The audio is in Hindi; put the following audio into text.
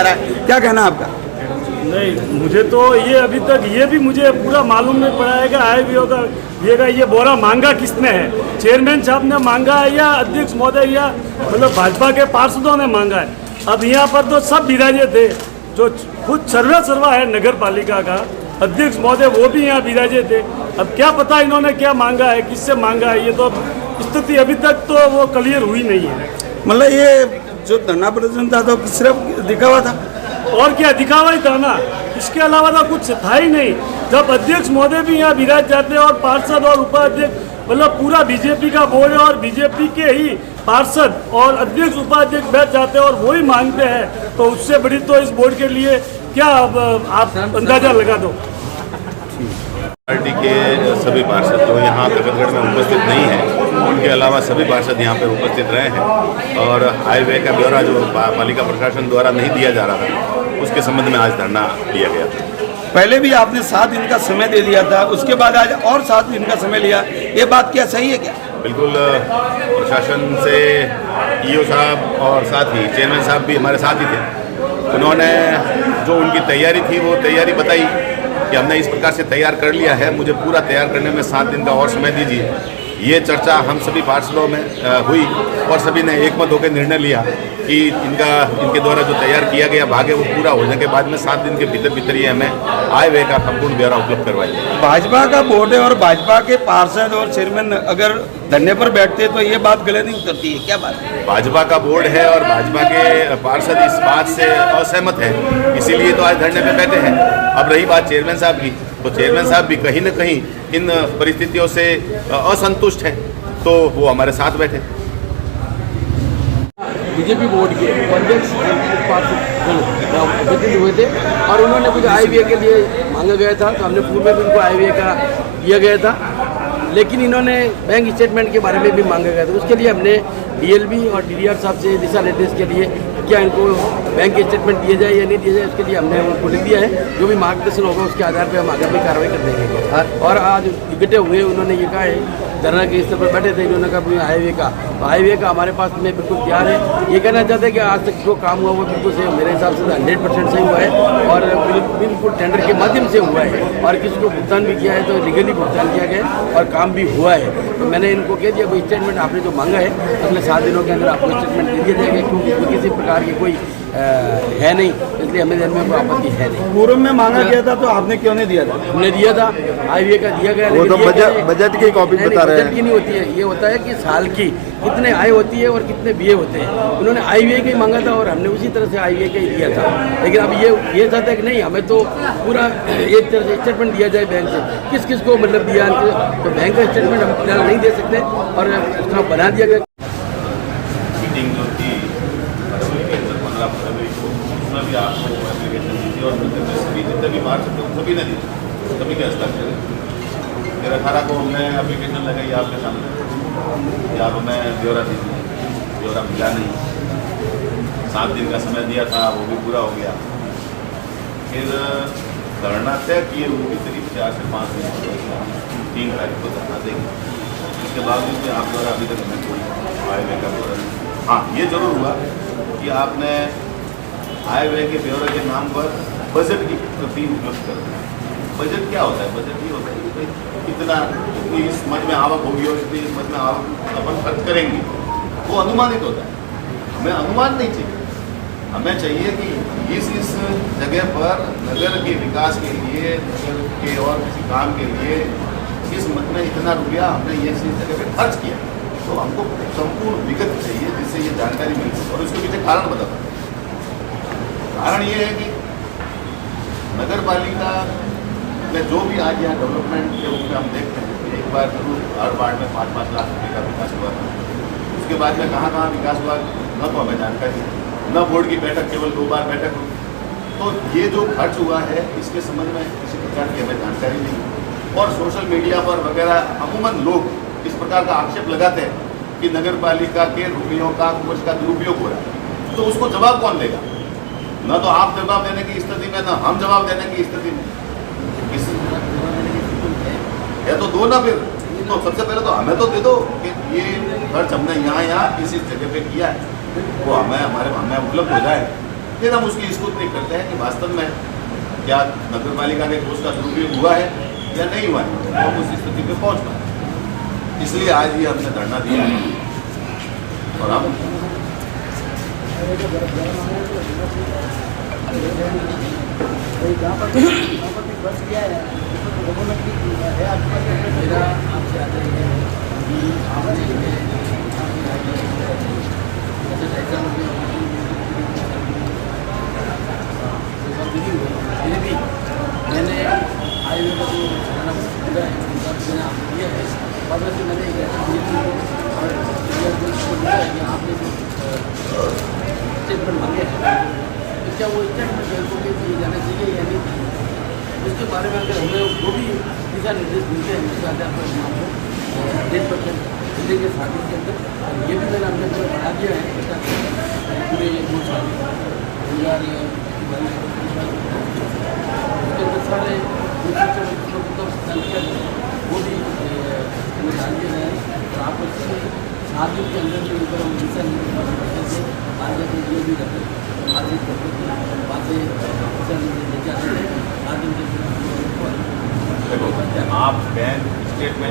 जा रहा है, क्या कहना आपका? नहीं, मुझे तो ये अभी तक ये भी मुझे पूरा मालूम नहीं पड़ा है कि आए भी होगा ये बोरा मांगा किसने है, चेयरमैन साहब ने मांगा है या अध्यक्ष महोदय या मतलब भाजपा के पार्षदों ने मांगा है। अब यहाँ पर तो सब विराजे थे, जो खुद सर्वा है नगर पालिका का अध्यक्ष महोदय वो भी यहाँ विराजे थे। अब क्या पता इन्होंने क्या मांगा है, किससे मांगा है, ये तो स्थिति अभी तक तो वो क्लियर हुई नहीं है। मतलब ये जो धरना प्रदर्शन था तो सिर्फ दिखावा था, और क्या दिखावा ही था ना, इसके अलावा तो कुछ था ही नहीं। जब अध्यक्ष महोदय भी यहाँ विराज जाते हैं और पार्षद और उपाध्यक्ष मतलब पूरा बीजेपी का बोर्ड है और बीजेपी के ही पार्षद और अध्यक्ष उपाध्यक्ष बैठ जाते हैं और वही मांगते हैं, तो उससे बड़ी तो इस बोर्ड के लिए क्या आप अंदाजा लगा दो। पार्टी के सभी पार्षद जो यहाँ प्रकटगढ़ में उपस्थित नहीं हैं, उनके अलावा सभी पार्षद यहाँ पे उपस्थित रहे हैं और हाईवे का ब्यौरा जो पालिका प्रशासन द्वारा नहीं दिया जा रहा था, उसके संबंध में आज धरना दिया गया था। पहले भी आपने 7 दिन का समय दे दिया था, उसके बाद आज और 7 दिन का समय लिया, ये बात क्या सही है क्या? बिल्कुल, प्रशासन से ईओ साहब और साथ ही चेयरमैन साहब भी हमारे साथ ही थे। उन्होंने जो उनकी तैयारी थी वो तैयारी बताई कि हमने इस प्रकार से तैयार कर लिया है, मुझे पूरा तैयार करने में 7 दिन का और समय दीजिए। ये चर्चा हम सभी पार्षदों में हुई और सभी ने एकमत होकर निर्णय लिया कि इनके द्वारा जो तैयार किया गया भाग है वो पूरा होने के बाद में 7 दिन के भीतर ये हमें आय व्यय का संपूर्ण ब्यौरा उपलब्ध करवाएंगे। भाजपा का बोर्ड है और भाजपा के पार्षद और चेयरमैन अगर धरने पर बैठते तो ये बात गले नहीं उतरती है, क्या बात है? भाजपा का बोर्ड है और भाजपा के पार्षद इस बात से असहमत है, इसीलिए तो आज धरने पे बैठे हैं। अब रही बात चेयरमैन साहब की, तो चेयरमैन साहब भी कहीं न कहीं इन परिस्थितियों से असंतुष्ट हैं, तो वो हमारे साथ बैठे। बीजेपी बोर्ड के अध्यक्ष उपस्थित हुए थे और उन्होंने कुछ आईवीए के लिए मांगा गया था, तो हमने पूर्व में भी उनको आईवीए का दिया गया था, लेकिन इन्होंने बैंक स्टेटमेंट के बारे में भी मांगा गया था। उसके लिए हमने डीएलबी और डीडीआर साहब से दिशा निर्देश के लिए क्या इनको बैंक स्टेटमेंट दिया जाए या नहीं दिया जाए, उसके लिए हमने उनको लिख दिया है। जो भी मार्गदर्शन होगा उसके आधार पर हम आगे भी कार्रवाई कर देंगे। और आज इकट्ठे हुए उन्होंने ये कहा है, धरना के स्तर पर बैठे थे, इन्होंने कहा हाईवे का हमारे पास में बिल्कुल तैयार है। ये कहना चाहते हैं कि आज तक जो काम हुआ वो बिल्कुल सही, मेरे हिसाब से 100% सही हुआ है और बिल्कुल टेंडर के माध्यम से हुआ है और किसी को भुगतान भी किया है तो लीगली भुगतान किया गया है और काम भी हुआ है। तो मैंने इनको कह दिया कोई स्टेटमेंट आपने जो मांगा है अगले 7 दिनों के अंदर आपको स्टेटमेंट दे दिया जाएगा, क्योंकि किसी प्रकार की कोई है नहीं, इसलिए हमें देने में कोई आपत्ति है नहीं। पूर्व में मांगा गया था तो आपने क्यों नहीं दिया था? हमने दिया था, हाईवे का दिया गया। वो तो बजट की कॉपी बता रहे हैं। बजट की नहीं होती है, ये होता है कि साल की कितने आय होती है और कितने बीए होते हैं। उन्होंने आईवीए का ही मांगा था और हमने उसी तरह से आईवीए का ही दिया था। लेकिन अब ये चाहता है कि नहीं, हमें तो पूरा एक तरह से स्टेटमेंट दिया जाए बैंक से, किस किस को मतलब दिया, तो बैंक का स्टेटमेंट हम फिलहाल नहीं दे सकते और उसका बना दिया गया। मीटिंग जो थी के अंदर 15 फरवरी को, उसमें भी आपको एप्लीकेशन दी थी और सभी जितने भी पार्षद थे सभी ने दी, सभी के हस्ताक्षर। फिर 18 को हमने एप्लीकेशन लगाई आपके सामने कि आप हमें ब्यौरा दीजिए, ब्यौरा मिला नहीं। 7 दिन का समय दिया था, वो भी पूरा हो गया। फिर धरना तय किए उनकी करीब 4 से 5 दिन 3 तारीख को धरना देंगे। इसके बावजूद भी आप द्वारा अभी तक हमें कोई आय व्यय का ब्यौरा नहीं। हाँ, ये जरूर हुआ कि आपने आय व्यय के ब्यौरे के नाम पर बजट की प्रति उपलब्ध कर दी। बजट क्या होता है? बजट ये होता है कि इतनी इस मद में आवक होगी और इतनी इस मद में आवक अपन खर्च करेंगे, वो अनुमानित होता है। हमें अनुमान नहीं चाहिए, हमें चाहिए कि इस जगह पर नगर के विकास के लिए, नगर के और किसी काम के लिए इस मद में इतना रुपया हमने ये इस जगह पे खर्च किया, तो हमको संपूर्ण विगत चाहिए जिससे ये जानकारी मिल सके। और उसके पीछे कारण बताता हूँ। कारण ये है कि नगर पालिका में जो भी आज यहाँ डेवलपमेंट के रूप में हम देखते हैं कि एक बार जरूर हर वार्ड में 5-5 लाख रुपये का विकास हुआ था। उसके बाद में कहाँ कहाँ विकास हुआ न तो हमें जानकारी, न बोर्ड की बैठक, केवल 2 बार बैठक हुई। तो ये जो खर्च हुआ है इसके संबंध में किसी प्रकार की हमें जानकारी नहीं। और सोशल मीडिया पर वगैरह अमूमन लोग इस प्रकार का आक्षेप लगाते हैं कि नगर पालिका के रुपयों का कुछ का दुरुपयोग हो रहा है, तो उसको जवाब कौन देगा? न तो आप जवाब देने की स्थिति में, न हम जवाब देने की स्थिति में। है तो दो ना, फिर तो सबसे पहले तो हमें तो दे दो कि ये खर्च हमने यहाँ इस जगह पे किया है, वो हमें उपलब्ध हो जाए। फिर हम उसकी स्क्रूटनी करते हैं कि वास्तव में क्या नगर पालिका ने कोष का दुरुपयोग हुआ है या नहीं हुआ है, तो हम उस स्थिति पे पहुंच पाए। इसलिए आज ये हमने धरना दिया है और हम मेरा आपसे आग्रह है कि आपने फिर भी मैंने हाईवे का जो सालाना पूरा है उनका मैंने आपको दिया है और वैसे मैंने एक ऐसा कि आपने जो स्टेटमेंट मांगे हैं तो क्या वो स्टेटमेंट बैंकों के दिए जाना चाहिए या नहीं चाहिए, उसके बारे में अगर हमें जो भी दिशा निर्देश मिलते हैं उसके आधार पर हम आपको अपडेट करते हैं जिले के साथी के अंदर। ये भी मैंने अपने अंदर बढ़ा दिया है पूरे 2 साल में 2022 उसके अंदर सारे वो भी हमें डाल दिया गया है। तो आप 7 दिन के अंदर जो ऊपर हम दिशा निर्देश आगे तो ये भी करते हैं बातचीत करते थे बातें दिशा निर्देश ले जाते हैं 7 दिन के आप बैंक स्टेटमेंट